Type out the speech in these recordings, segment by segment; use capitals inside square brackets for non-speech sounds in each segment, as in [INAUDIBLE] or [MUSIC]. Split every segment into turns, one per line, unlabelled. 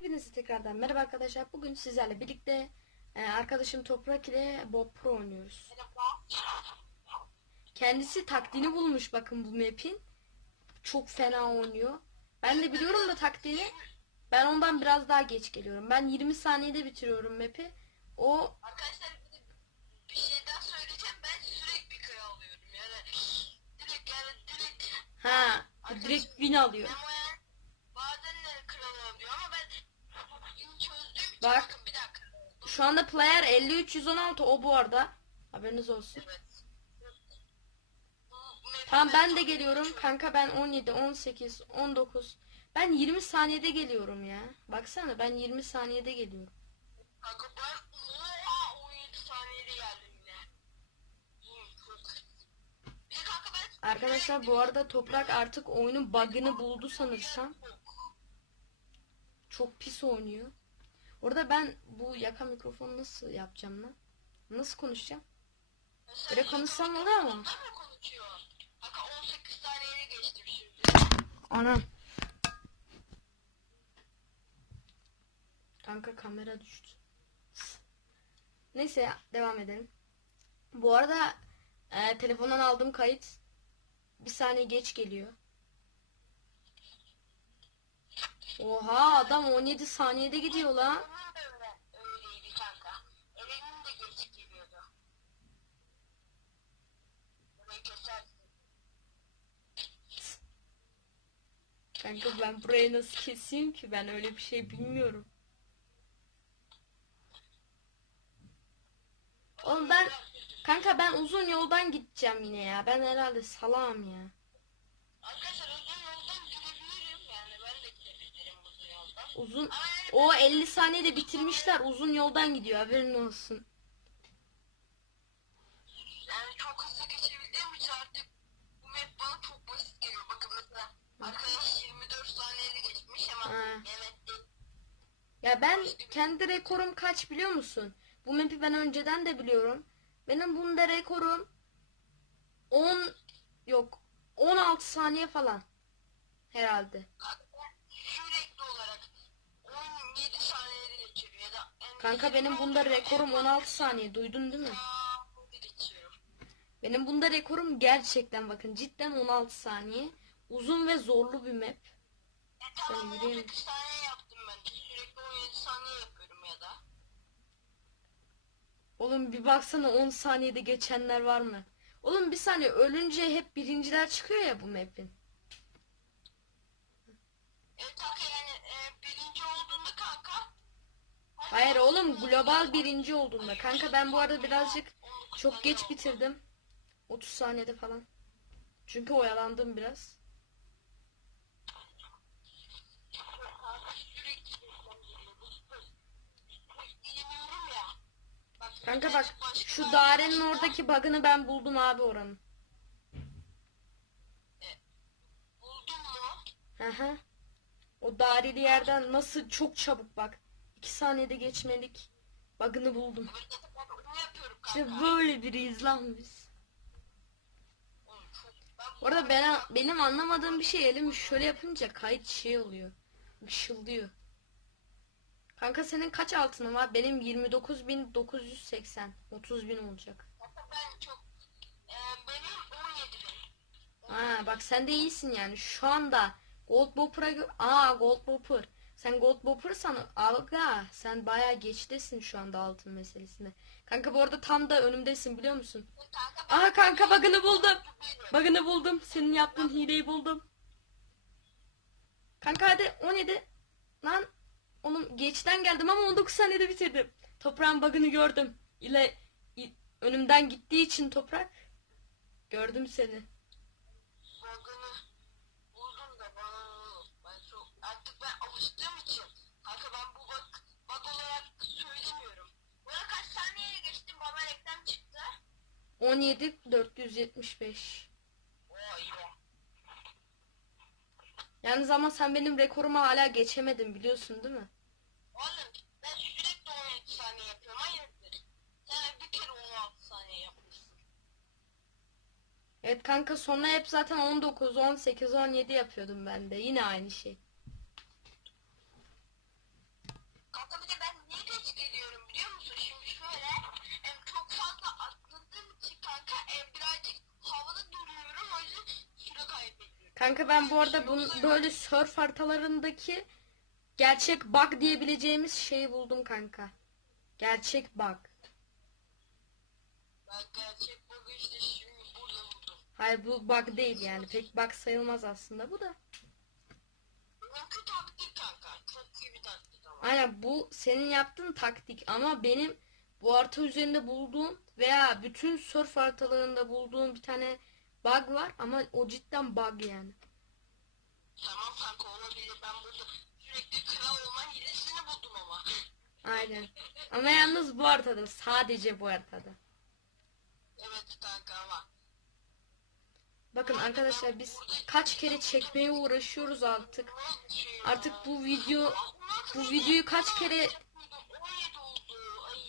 Hepinize tekrardan merhaba arkadaşlar. Bugün sizlerle birlikte e, arkadaşım Toprak ile Bob Pro oynuyoruz. Kendisi taktiğini bulmuş bakın bu map'in. Çok fena oynuyor. Ben de biliyorum da taktiğini. Ben ondan biraz daha geç geliyorum. Ben 20 saniyede bitiriyorum map'i. O
Arkadaşlar bir, şey daha söyleyeceğim. Ben sürekli köy alıyorum. Yani direkt yani direkt
ha direkt win alıyor.
Memo'ya bazen de kral alıyor ama ben bugün çözdüğüm için
Bak.
bakın bir dakika.
Şu anda player 5316 o bu arada. Haberiniz olsun.
Evet.
Tamam ben de geliyorum. Kanka ben 17, 18, 19. Ben 20 saniyede geliyorum ya. Baksana ben 20 saniyede geliyorum.
Kanka ben oha 17 saniyede geldim yine. Çok- Bir de kanka ben
Arkadaşlar bu arada Toprak artık oyunun bug'ını buldu sanırsam. Çok pis oynuyor. Orada ben bu yaka mikrofonu nasıl yapacağım lan? Nasıl konuşacağım?
Mesela
Böyle konuşsam oluyor mu?
Bunlar mı konuşuyor? Kanka 18 saniyede geçtim şimdi.
Anam. Kanka kamera düştü. Neyse devam edelim. Bu arada e, telefondan aldığım kayıt bir saniye geç geliyor. Oha adam 17 saniyede gidiyor lan.
Onun da öyle, öyleydi kanka. Eren'in de geç geliyordu. Burayı kesersin.
Kanka ben burayı nasıl keseyim ki ben öyle bir şey bilmiyorum. Oğlum ben kanka ben uzun yoldan gideceğim yine ya. Ben herhalde salam ya.
Arkadaşlar uzun yoldan gidebilirim. Yani ben de gidebilirim uzun yoldan.
Uzun o 50 saniyede bitirmişler. Uzun yoldan gidiyor. Haberin olsun.
yani çok hızlı geçebildiğim için artık bu map bana çok basit geliyor. Bakın mesela arkadaş 24 saniyede geçmiş ama
Ha.
Mehmet de
Ya ben kendi rekorum kaç biliyor musun? Bu map'i ben önceden de biliyorum. Benim bunda rekorum 10 yok 16 saniye falan. Herhalde.
sürekli olarak 17 saniyede geçiyor ya da yani
Kanka benim bunda rekorum 16 saniye. Duydun değil mi? Benim bunda rekorum gerçekten bakın cidden 16 saniye. Uzun ve zorlu bir map.
E
Sen yürüyün.
18 saniye yaptım ben. Sürekli 17 saniye yapıyorum ya da.
Oğlum bir baksana 10 saniyede geçenler var mı? Oğlum bir saniye ölünce hep birinciler çıkıyor ya bu map'in. Hayır oğlum global birinci olduğunda. Kanka ben bu arada birazcık çok geç bitirdim. 30 saniyede falan. Çünkü oyalandım biraz.
Kanka. Bak,
şu dairenin oradaki bug'ını ben buldum abi oranın.
Buldun mu?
Hı hı. O daireli yerden nasıl çok çabuk bak. 2 saniyede geçmelik bug'ını buldum. İşte böyle biriyiz lan biz.
Çok- ben
benim anlamadığım bir şey elimi şöyle yapınca kayıt şey oluyor. Işıldıyor. Kanka senin kaç altının var? Benim 29.980. 30.000 olacak.
Ben çok e, benim 17 bin.
Ha bak sen de iyisin yani. Şu anda Gold Bopper'a Aa Gold Bopper. Sen Gold Bopper'san alga sen bayağı geçtesin şu anda altın meselesinde. Kanka bu arada tam da önümdesin biliyor musun?
Kanka
Aha kanka bug'ını buldum. Bug'ını buldum. Senin yaptığın hileyi buldum. Kanka hadi 17. Lan oğlum geçten geldim ama 19 saniyede bitirdim. Toprağın bug'ını gördüm. İle önümden gittiği için toprak gördüm seni.
Bug'ını buldum da bana ben çok artık ben alıştığım için kanka ben bu bug, bug olarak söylemiyorum. Buna kaç saniyeye geçtim bana reklam çıktı.
17 475.
Oo iyi be.
Yalnız ama sen benim rekorumu hala geçemedin biliyorsun değil mi?
Oğlum ben sürekli 17 saniye yapıyorum hayırdır? Sen bir kere 16 saniye yapmışsın.
Evet kanka sonra hep zaten 19, 18, 17 yapıyordum ben de. Yine aynı şey. Kanka ben bu arada bunun böyle surf haritalarındaki gerçek bug diyebileceğimiz şeyi buldum kanka. Gerçek bug.
Ben gerçek bug'ı işte şimdi burada buldum.
Hayır bu bug değil yani. Pek bug sayılmaz aslında bu da.
Benimki taktik kanka. Çok iyi bir taktik ama.
Aynen bu senin yaptığın taktik ama benim bu harita üzerinde bulduğum veya bütün surf haritalarında bulduğum bir tane bug var ama o cidden bug yani.
Tamam kanka olabilir. Ben burada sürekli kral olma hilesini buldum ama.
Aynen. Ama yalnız bu haritada sadece bu haritada.
Evet kanka ama.
Bakın arkadaşlar biz kaç kere çekmeye uğraşıyoruz artık. Artık bu video bu videoyu kaç kere
17 oldu. Ay.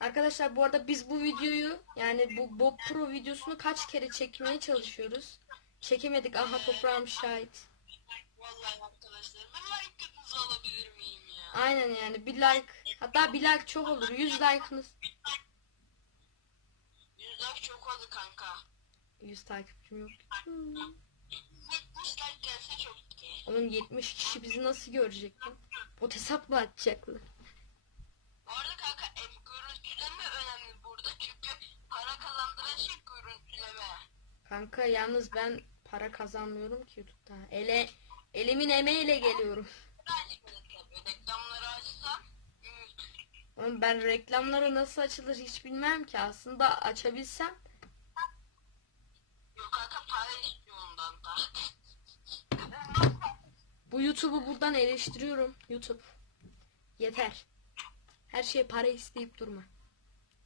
Arkadaşlar bu arada biz bu videoyu yani bu Bob Pro videosunu kaç kere çekmeye çalışıyoruz. Çekemedik aha toprağım şahit. Aynen yani bir like hatta bir like çok olur 100 like'ınız
100 like çok oldu kanka.
100 takipçim yok.
70 like gelse çok iyi.
Oğlum 70 kişi bizi nasıl görecek? Bot hesap mı açacaklar?
Bu arada kanka em, görüntüleme önemli burada çünkü para kazandıran şey görüntüleme.
Kanka yalnız ben para kazanmıyorum ki YouTube'da. Ele elimin emeğiyle geliyorum. Oğlum ben reklamları nasıl açılır hiç bilmem ki. Aslında açabilsem
Yok kanka para istiyor ondan da.
bu YouTube'u buradan eleştiriyorum. YouTube. Yeter. Her şeye para isteyip durma.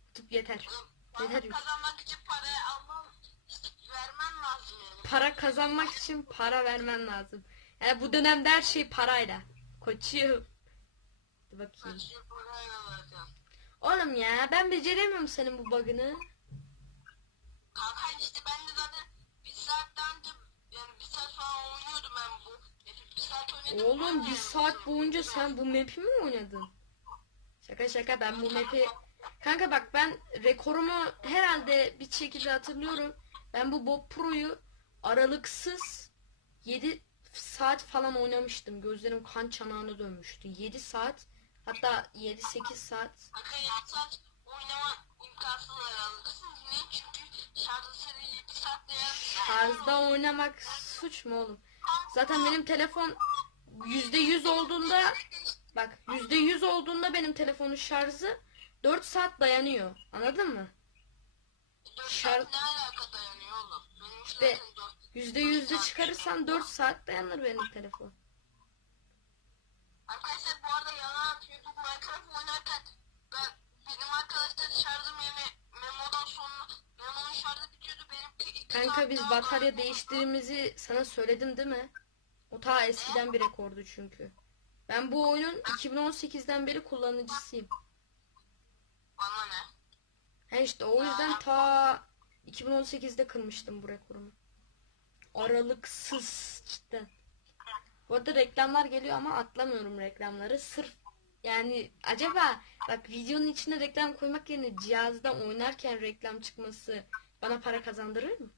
YouTube yeter.
Para
Yeter YouTube.
kazanmak için parayı
Para kazanmak için para vermen lazım. Yani bu dönemde her şey parayla. Koçum. Hadi bakayım. Oğlum ya ben beceremiyorum senin bu bug'ını.
Kanka işte ben de zaten bir saatten önce yani bir saat falan oynuyordum ben bu. Bir saat oynadım.
Oğlum bir
de
saat boyunca sen bu map'i mi oynadın? Şaka şaka ben bu map'i... Kanka bak ben rekorumu herhalde bir şekilde hatırlıyorum. Ben bu Bob Pro'yu aralıksız 7 saat falan oynamıştım. Gözlerim kan çanağına dönmüştü. 7 saat hatta 7-8 saat.
Kanka yarım saat oynama imkansız aralıksız. Niye? Çünkü şarjı seni 7 saatte yani.
Şarjda oynamak suç mu oğlum? Zaten benim telefon %100 olduğunda bak %100 olduğunda benim telefonun şarjı 4 saat dayanıyor. Anladın mı?
4
Şarj-
saat ne alaka dayanıyor oğlum? Benim
İşte-
zaten dört-
%100'de çıkarırsam 4 saat dayanır benim telefon.
Arkadaşlar bu arada yalan atıyorduk Minecraft oynarken ben benim arkadaşlar şarjım yeme memodan sonra memonun şarjı bitiyordu benim iki
Kanka biz batarya değiştirdiğimizi sana söyledim değil mi? O ta eskiden bir rekordu çünkü. Ben bu oyunun 2018'den beri kullanıcısıyım.
Bana ne?
He işte o yüzden ta 2018'de kırmıştım bu rekorumu. Aralıksız cidden. Bu arada reklamlar geliyor ama atlamıyorum reklamları. Sırf yani acaba bak videonun içine reklam koymak yerine cihazda oynarken reklam çıkması bana para kazandırır mı?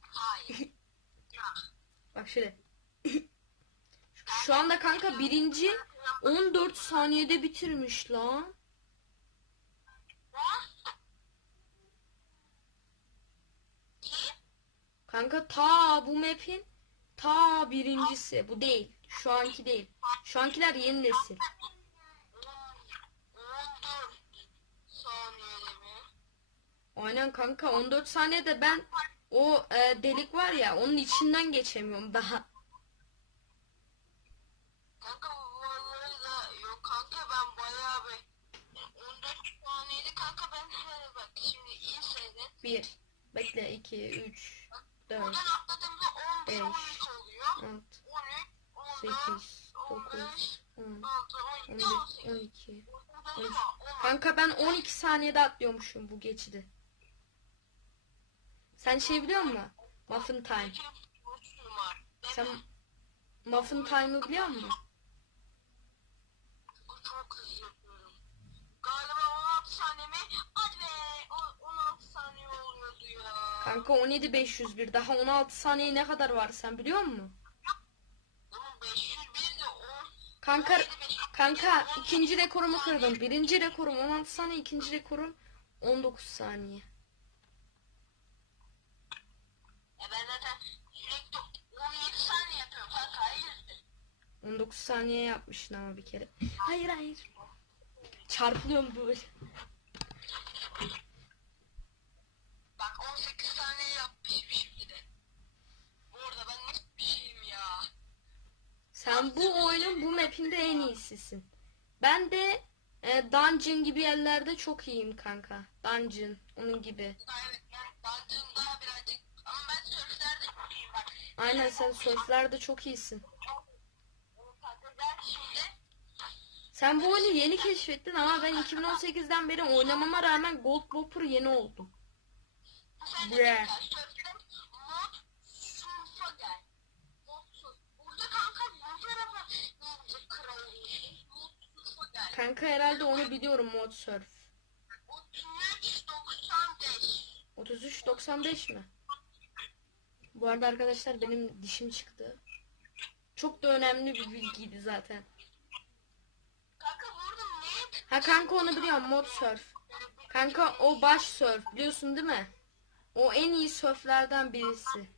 Hayır. [LAUGHS]
Bak şöyle. Şu anda kanka birinci 14 saniyede bitirmiş lan. Kanka ta bu map'in ta birincisi. Bu değil. Şu anki değil. Şu ankiler yeni nesil.
14 saniyede mi?
Aynen kanka 14 saniyede ben o e, delik var ya onun içinden geçemiyorum daha.
Kanka vallahi da yok kanka ben bayağı bir 14 saniyede kanka ben her bak şimdi iyi seyret.
1 Bekle 2 3 4
Buradan atladığımda 11
Beş,
12 oluyor.
6
13 14
8 9
15
10
16 17
11
18
12
19
Kanka ben 12 saniyede atlıyormuşum bu geçidi. Sen şey biliyor musun? Muffin time. Sen Muffin time'ı biliyor musun?
Çok hızlı yapıyorum. Galiba 16 saniye mi? Hadi be! O- 16 saniye oluyordu ya?
Kanka 17501 daha 16 saniye ne kadar var sen biliyor musun?
Oğlum 501 de 10.
Kanka kanka ikinci rekorumu kırdım. Birinci rekorum 16 saniye, ikinci rekorum 19 saniye.
Ya ben zaten sürekli 17 saniye yapıyorum kanka hayırdır?
19 saniye yapmışsın ama bir kere. Hayır hayır. Çarpılıyorum böyle.
Bak 18 saniye yapmışım şimdi de. Bu arada ben nasıl bir şeyim ya?
Sen bu oyunun bu map'inde en iyisisin. Ben de e, Dungeon gibi yerlerde çok iyiyim kanka. Dungeon onun gibi.
Evet ben Dungeon'da birazcık ama ben sörflerde çok iyiyim bak.
Aynen sen surflerde çok iyisin. Sen bu oyunu yeni keşfettin ama ben 2018'den beri oynamama rağmen Gold Bopper yeni oldum.
Burada kanka
herhalde onu biliyorum mod surf.
33 95.
33.95 mi? Bu arada arkadaşlar benim dişim çıktı. Çok da önemli bir bilgiydi zaten. Ha kanka onu biliyorum mod surf. Kanka o baş surf biliyorsun değil mi? O en iyi surflerden birisi.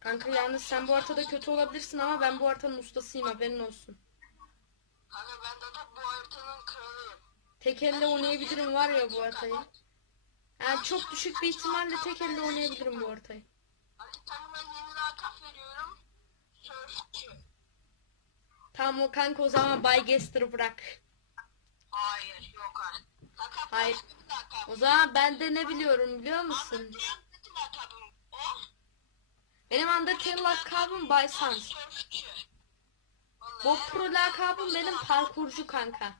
Kanka yalnız sen bu haritada kötü olabilirsin ama ben bu haritanın ustasıyım haberin olsun.
Kanka ben zaten bu haritanın kralıyım.
Tek elle oynayabilirim var ya bu haritayı. Yani çok düşük bir ihtimalle tek elle oynayabilirim bu haritayı. Tamam o kanka o zaman Bay Gester'ı bırak.
Hayır yok artık.
Hayır.
başka bir lakap.
O zaman ben de ne biliyorum biliyor musun?
Anlatayım lakabım o.
Benim Undertale lakabım Bay Sans.
Sörfçü. Vallahi
Bob Pro lakabım benim parkurcu kanka.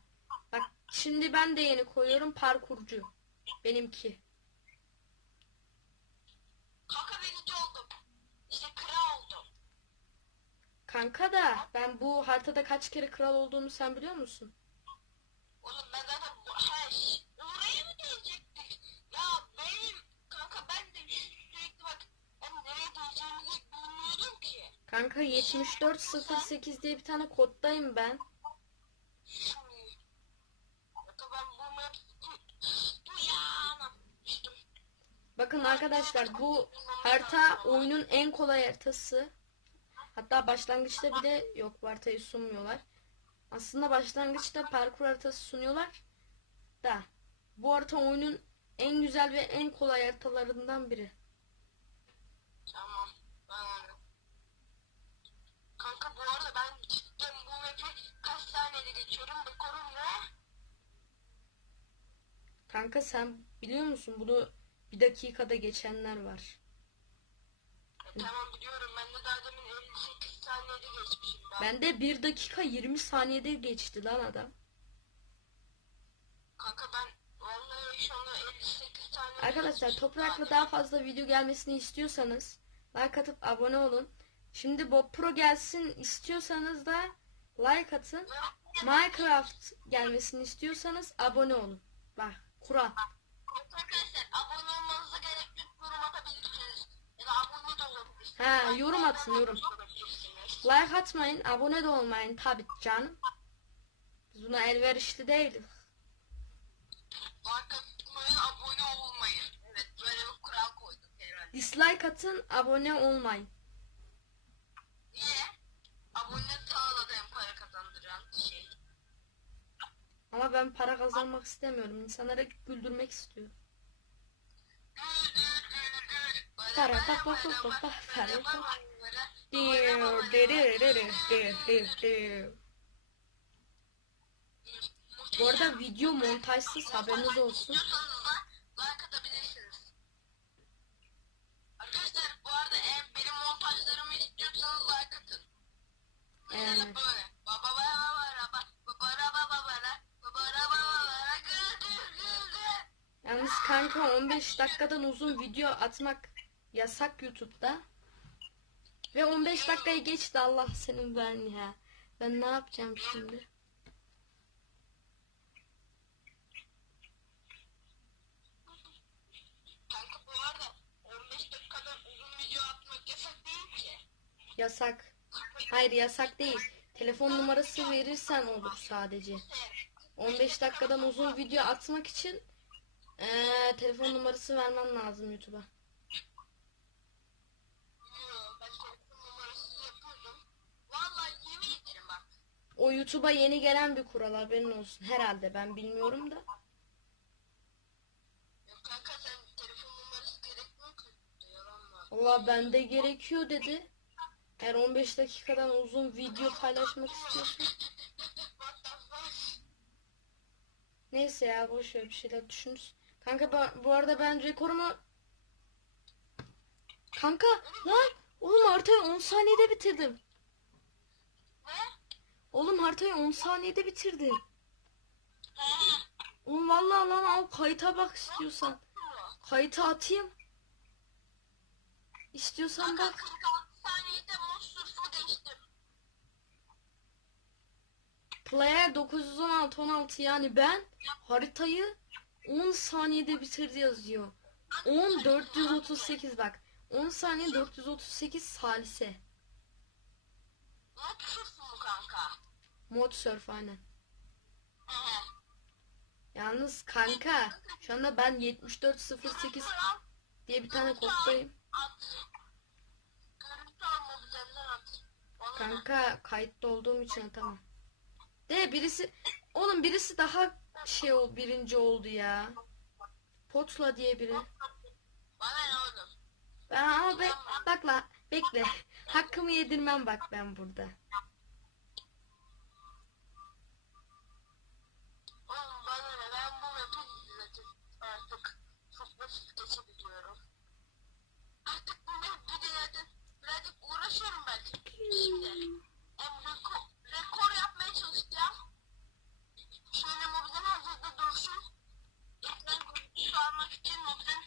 Bak şimdi ben de yeni koyuyorum parkurcu. Benimki.
Kanka birinci oldum. İşte kral oldum.
Kanka da ben bu haritada kaç kere kral olduğumu sen biliyor musun?
Oğlum ben zaten bu her oraya mı diyecektik? Ya benim kanka ben de sürekli bak ben nereye diyeceğimi bilmiyordum ki.
Kanka 7408 diye bir tane koddayım ben. Bakın arkadaşlar bu harita oyunun en kolay haritası. Hatta başlangıçta bir de yok bu haritayı sunmuyorlar. Aslında başlangıçta parkur haritası sunuyorlar. Da bu harita oyunun en güzel ve en kolay haritalarından biri.
Tamam. Ben anladım. Kanka bu arada ben cidden bu map'i saniyede geçiyorum rekorum ne?
Kanka sen biliyor musun bunu bir dakikada geçenler var.
E, tamam biliyorum ben de daha demin 58 saniyede geçmişim ben.
Bende 1 dakika 20 saniyede geçti lan adam.
Kanka ben vallahi şu anda 58 saniyede
Arkadaşlar. Toprak'la daha fazla video gelmesini istiyorsanız like atıp abone olun. Şimdi Bob Pro gelsin istiyorsanız da like atın. Minecraft gelmesini istiyorsanız abone olun. Bak kural.
Arkadaşlar abone olmanıza gerek yok yorum atabilirsiniz. Ya da abone de olabilirsiniz.
Ha yorum atın yorum. Like atmayın abone de olmayın tabi canım. Biz buna elverişli değiliz.
Like atmayın abone olmayın. Evet böyle bir kural koyduk herhalde.
Dislike atın abone olmayın.
Niye? Abone sağladı en para kazandıran şey.
Ama ben para kazanmak istemiyorum. İnsanları güldürmek istiyorum. Para pa pa pa pa pa para pa. Diyor, dir, dir, dir, dir. Bu arada video montajsız haberiniz olsun. 15 dakikadan uzun video atmak yasak YouTube'da. Ve 15 dakikayı geçti Allah senin ben ya. Ben ne yapacağım şimdi? Yasak. Hayır yasak değil. Telefon numarası verirsen olur sadece. 15 dakikadan uzun video atmak için eee, telefon numarası vermen lazım YouTube'a. O YouTube'a yeni gelen bir kural haberin olsun. Herhalde ben bilmiyorum da.
Kanka sen telefon numarası gerekmiyor ki.
Allah bende gerekiyor dedi. Eğer 15 dakikadan uzun video paylaşmak
fuck?
Neyse ya boş ver bir şeyler düşünürüz. Kanka bu arada ben rekorumu Kanka lan oğlum haritayı 10 saniyede bitirdim.
Ne?
Oğlum haritayı 10 saniyede bitirdim. Oğlum vallahi lan al kayıta bak istiyorsan. Kayıta atayım. İstiyorsan bak.
46 saniyede Monster Fu değiştim.
Player 916 16 yani ben haritayı 10 saniyede bitirdi yazıyor. 10 438 bak. 10 saniye 438 salise.
Monster Fu mu kanka?
Mod surf aynen. Yalnız kanka şu anda ben 7408 diye bir tane koddayım. Kanka kayıtta olduğum için tamam. De birisi oğlum birisi daha şey o birinci oldu ya. Potla diye biri.
Bana ne oğlum?
Ben ama be, bak la bekle. Hakkımı yedirmem bak ben burada.
Oğlum bana ne? Ben bu map'i izledim. Artık çok basit geçebiliyorum. Artık bu map bir de zaten birazcık uğraşıyorum belki. İşte. Hem rekor, rekor yapmaya çalışacağım. Şöyle mobilden hazırda dursun. Ekran görüntüsü almak için mobilden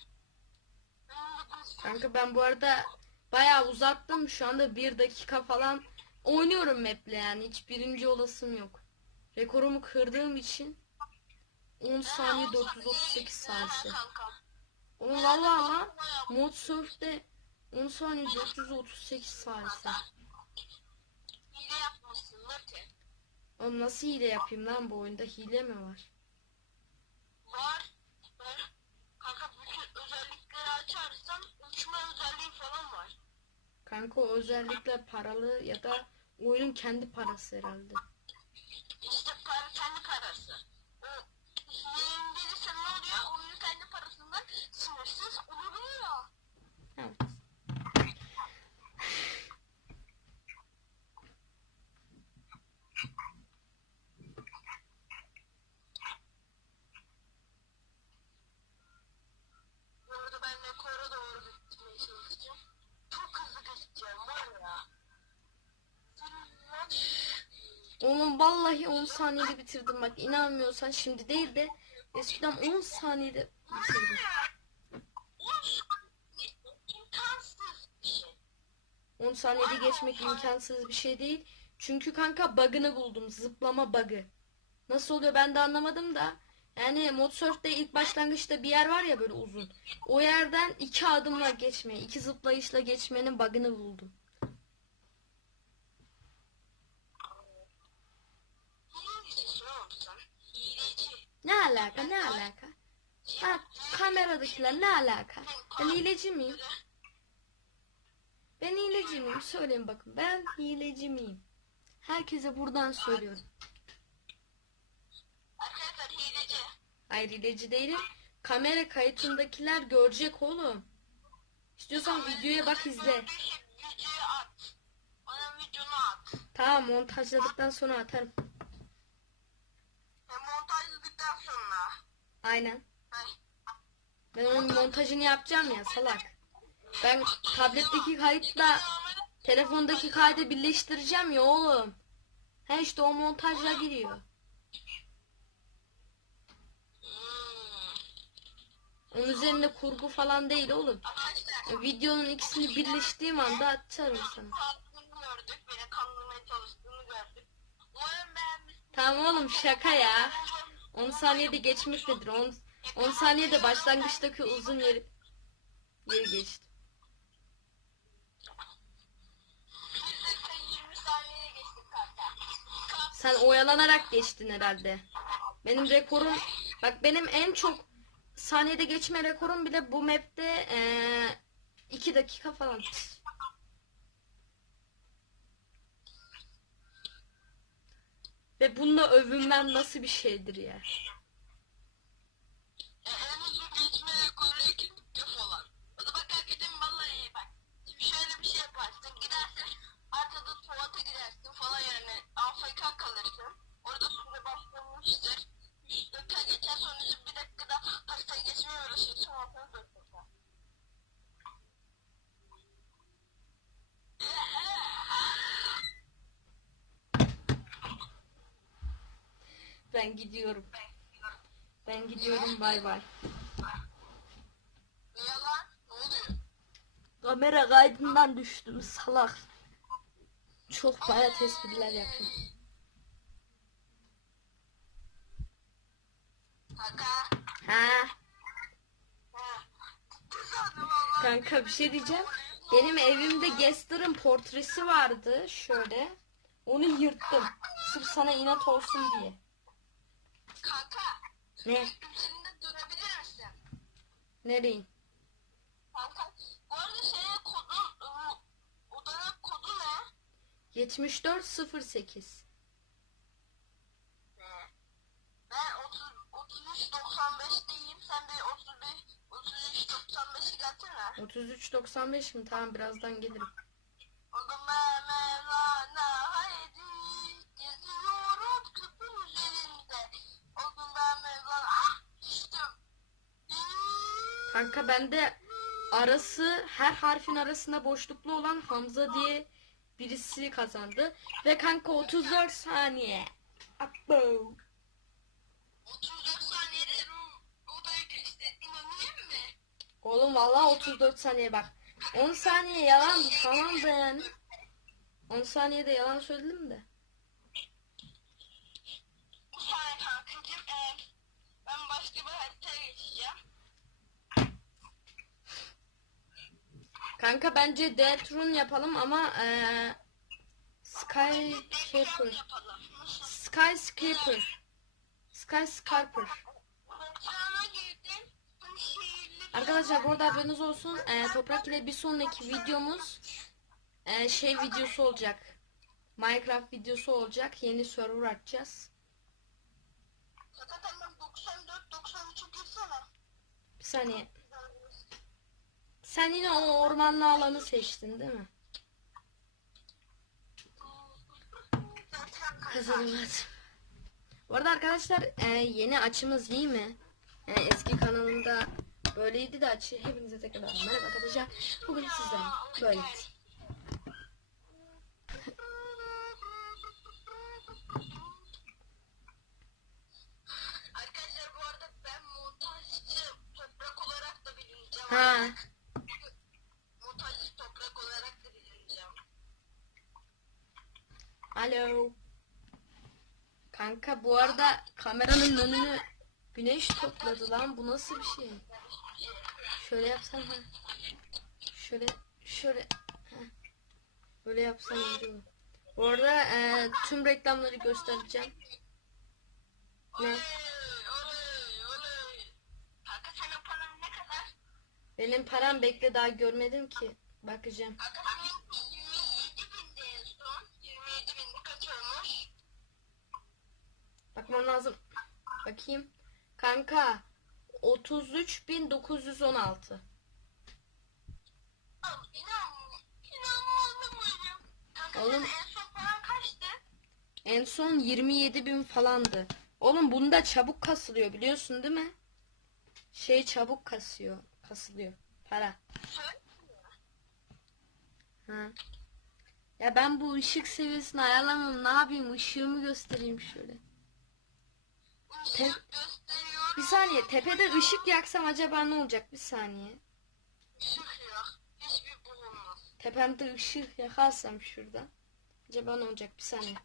önümde dursun.
Kanka ben bu arada bayağı uzattım. Şu anda bir dakika falan oynuyorum map'le yani. Hiç birinci olasım yok. Rekorumu kırdığım için 10 saniye 438 salise.
Kankam.
Oğlum vallahi lan mod surf'te 10 saniye 438 salise.
Hile yapmışsınlar ki.
Oğlum nasıl hile yapayım lan bu oyunda hile mi var?
Var. Var. Kanka bütün özellikleri açarsan uçma özelliği falan var.
Kanka o özellikle paralı ya da oyunun kendi parası herhalde.
İşte para kendi parası. O hilenin birisi ne oluyor? Oyunu kendi parasından sınırsız olabiliyor.
Evet.
Bu arada ben rekora doğru gitmeye çalışacağım. Çok hızlı geçeceğim var ya.
Oğlum vallahi 10 saniyede bitirdim bak inanmıyorsan şimdi değil de eskiden 10 saniyede bitirdim. 10 saniyede geçmek imkansız bir şey değil. Çünkü kanka bug'ını buldum. Zıplama bug'ı. Nasıl oluyor ben de anlamadım da. Yani Modsurf'te ilk başlangıçta bir yer var ya böyle uzun. O yerden iki adımla geçme, iki zıplayışla geçmenin bug'ını buldum.
Hilecisin oğlum sen. Hileci.
Ne alaka ne alaka? Ha kameradakiler ne alaka? Ben hileci miyim? Ben hileci miyim? Söyleyin bakın. Ben hileci miyim? Herkese buradan söylüyorum.
Arkadaşlar hileci.
Hayır hileci değilim. Kamera kayıtındakiler görecek oğlum. İstiyorsan videoya bak izle. Tamam montajladıktan sonra atarım.
Sonra.
Aynen.
Ay.
Ben onun montajını yapacağım ya salak. Ben tabletteki kayıtla telefondaki kaydı birleştireceğim ya oğlum. He işte o montajla giriyor. Onun üzerinde kurgu falan değil oğlum. Videonun ikisini birleştiğim anda atarım sana. Tamam oğlum şaka ya. 10 saniyede geçmektedir. 10, 10 saniyede başlangıçtaki uzun yeri, yeri geçti. Sen oyalanarak geçtin herhalde. Benim rekorum bak benim en çok saniyede geçme rekorum bile bu map'te 2 ee, dakika falan. Ve bununla övünmem nasıl bir şeydir ya. Ben gidiyorum. Ben gidiyorum bay bay.
Niye lan? Ne oluyor?
Kamera kaydından düştüm salak. Çok bayağı espriler yaptım.
Kaka.
Ha kanka bir şey diyeceğim. Benim evimde Gester'ın portresi vardı şöyle. Onu yırttım. Sırf sana inat olsun diye.
Kanka.
Ne?
Üzerinde durabilir misin?
Nereyin?
Kanka. Bu arada senin kodun, ıı, odanın kodu ne?
7408.
Ben 30, 33.95'teyim. Sen de 31, 33.95'i gelsene.
3395 mi? Tamam birazdan gelirim.
O zaman Mevlana haydi
Kanka bende arası her harfin arasında boşluklu olan Hamza diye birisi kazandı. Ve kanka 34 saniye. Abo.
34 saniyede odaya geçti. İnanayım mı?
Oğlum vallahi 34 saniye bak. 10 saniye yalan tamam yani. 10 saniyede yalan söyledim de.
Bu saniye kankacığım e, ben başka bir haritaya geçeceğim.
Kanka bence Death Run yapalım ama.
Nasıl?
Skyscraper. Skyscraper.
Dekrana girdim. Bu şehirli
Arkadaşlar bu arada haberiniz olsun. Eee, Toprak ile bir sonraki videomuz eee, şey videosu olacak. Minecraft videosu olacak. Yeni server açacağız.
Hakikaten ben 94 93'ü girsene.
Bir saniye. Sen yine o ormanlı alanı seçtin değil mi? Hadi. Bu arada arkadaşlar e, yeni açımız iyi mi? E, eski kanalımda böyleydi de açı. Hepinize tekrar merhaba arkadaşlar. Bugün sizden böyle.
Arkadaşlar bu arada ben montajcı toprak olarak da bilineceğim.
Ha.
Montajcı toprak olarak da bilineceğim.
Alo. Kanka bu arada kameranın önünü güneş topladı lan. Bu nasıl bir şey? Şöyle yapsan ha. Şöyle şöyle. ha. Böyle yapsan olur. Bu arada e, tüm reklamları göstereceğim. Ne? Benim param bekle daha görmedim ki. Bakacağım.
Kanka senin 27 bindi en son. 27 bin kaç olmuş?
Bakmam lazım. Bakayım. Kanka 33.916.
Al, İnan, inanmadım hocam. Kanka
Oğlum.
en son paran kaçtı?
En son 27.000 falandı. Oğlum bunda çabuk kasılıyor biliyorsun değil mi? Şey çabuk kasıyor. Kasılıyor. Para. Ha. Ya ben bu ışık seviyesini ayarlamam. Ne yapayım? Işığımı göstereyim şöyle. Te- bir saniye. Tepede ışık yaksam acaba ne olacak? Bir saniye.
Işık. Hiçbir bulunmaz.
Tepemde ışık yakarsam şurada. Acaba ne olacak? Bir saniye.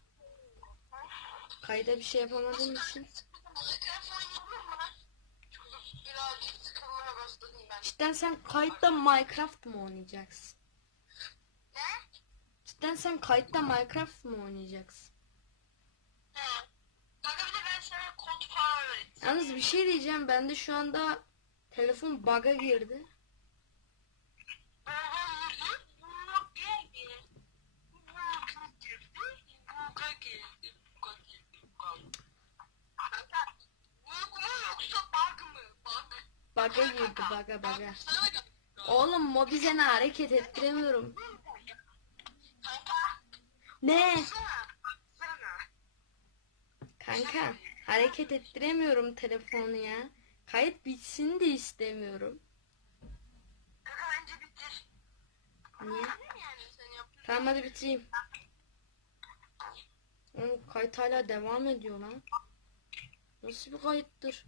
Kayda bir şey yapamadığım için. Cidden sen kayıtta Minecraft mı oynayacaksın?
Ne?
Cidden sen kayıtta Minecraft mı oynayacaksın?
He
şey diyeceğim. Bende şu anda telefon bug'a girdi.
Buga girdi. Sana da-
Oğlum Mobizen'i hareket ettiremiyorum. Ne? Kanka hareket ettiremiyorum telefonu ya. Kayıt bitsin de istemiyorum.
Kanka bence bitir.
Niye? Tamam hadi bitireyim. Oğlum kayıt hala devam ediyor lan. Nasıl bir kayıttır?